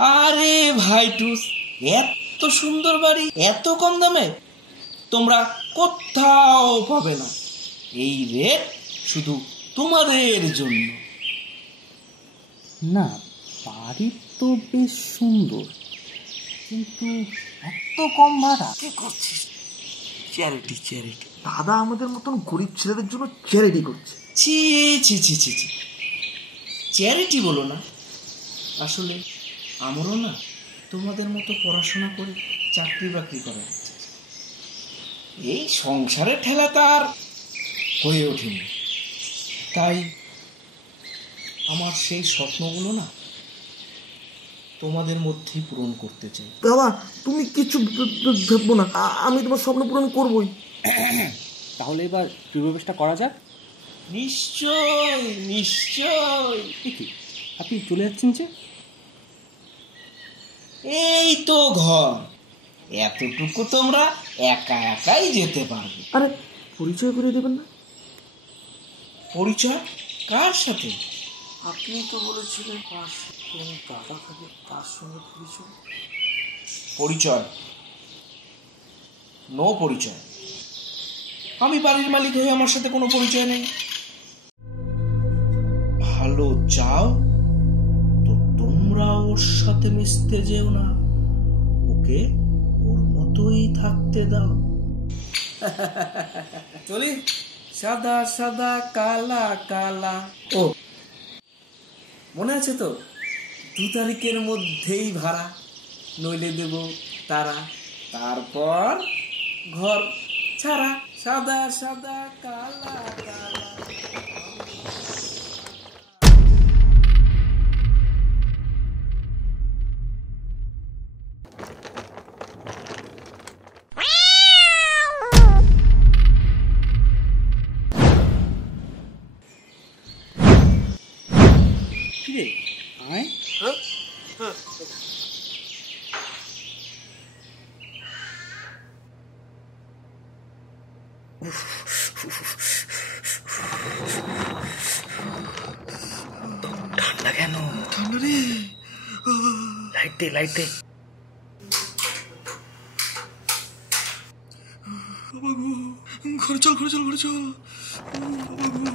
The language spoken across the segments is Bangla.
আরে ভাইটুস, এত সুন্দর বাড়ি এত কম দামে তোমরা কোথাও পাবে না। এই রেট শুধু তোমাদের জন্য। না, বাড়ি তো বেশ সুন্দর, কিন্তু এত কম ভাড়া। কি করছিস? চ্যারিটি চ্যারিটি, দাদা আমাদের মতন গরিব ছেলেদের জন্য চ্যারিটি করছে। ছি ছি ছি ছি ছি, চ্যারিটি বলো না, আসলে আমারও না তোমাদের মতো পড়াশোনা করে চাকরি বাকরি করা হচ্ছে। এই সংসারের ঠেলা তার হয়ে ওঠেনি, তাই আমার সেই স্বপ্নগুলো না তোমাদের মধ্যেই পূরণ করতে চাই। বাবা, তুমি কিছু ভাববো না, আমি তোমার স্বপ্ন পূরণ করবই। তাহলে এবার গৃহপ্রবেশটা করা যাক। নিশ্চয় নিশ্চয়। কি আপনি চলে যাচ্ছেন যে? এই তো ঘর, এতটুকু তোমরা একা একাই যেতে পারবে। আরে পরিচয় করে দেবেন না? পরিচয় কার সাথে? আপনি তো বলেছিলেন দাদা থাকে, তার সঙ্গে পরিচয়। পরিচয় নো পরিচয়। আমি বাড়ির মালিক হয়ে আমার সাথে কোনো পরিচয় নেই। ভালো চাও তো তোমরা ওর সাথে মিশতে যেও না, ওকে ওর মতোই থাকতে দাও। চলি, সাদা সাদা কালা কালা। ও মনে আছে তো, 2 তারিখের মধ্যেই ভাড়া, নইলে দেব তারা, তারপর ঘর ছাড়া। সাদা সাদা কালা কালা। কি রে আয়? ঠান্ডা কেন? ঠান্ডা রে, লাইট দে লাইট দে। বাবা গো, ঘরে চল ঘরে চল ঘরে চল। বাবা গো।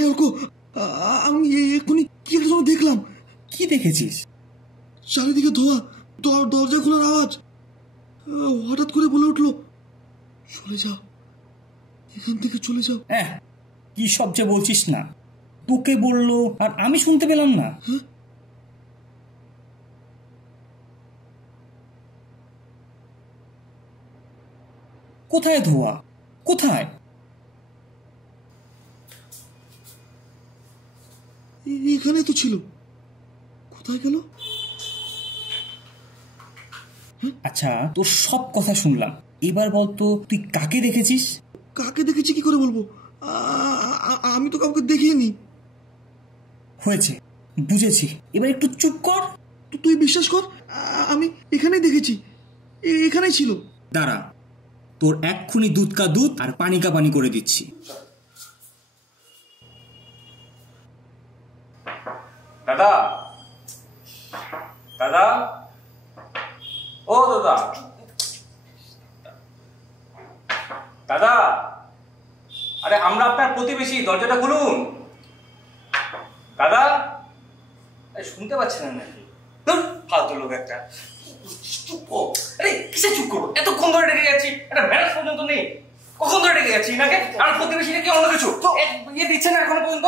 ভাই অর্ক, আমি এক্ষুনি কি একটা যেন দেখলাম। কি দেখেছিস? চারিদিকে ধোয়া, দরজা খোলার আওয়াজ। হঠাৎ করে বলে উঠলো, চলে যাও, এখান থেকে চলে যাও। কি সবচেয়ে বলছিস না? তোকে বললো আর আমি শুনতে পেলাম না? হ্যাঁ, কোথায় ধোয়া? কোথায়? এখানে তো ছিল, কোথায় গেল? আচ্ছা, তোর সব কথা শুনলাম, এবার বলতো তুই কাকে দেখেছিস? কাকে দেখেছি কি করে বলবো? আমি তো কাউকে দেখিনি। হয়েছে, বুঝেছি, এবার একটু চুপ কর। তুই বিশ্বাস কর, আমি এখানেই দেখেছি, এখানেই ছিল। দাঁড়া, তোর এক্ষুনি দুধ কা দুধ আর পানি কা পানি করে দিচ্ছি। দাদা, দাদা, ও দাদা, দাদা, আরে আমরা আপনার প্রতিবেশী, দরজাটা খুলুন। দাদা, শুনতে পাচ্ছেন না নাকি? ফালতু লোক একটা। চুপ কর। আরে কিসে চুপ করবো? এতক্ষণ ধরে ডেকে যাচ্ছি, একটা ম্যানেজ পর্যন্ত নেই। কখন ধরে ডেকে যাচ্ছি নাকি? আর প্রতিবেশী নাকি অন্য কিছু ইয়ে দিচ্ছে না এখনো পর্যন্ত।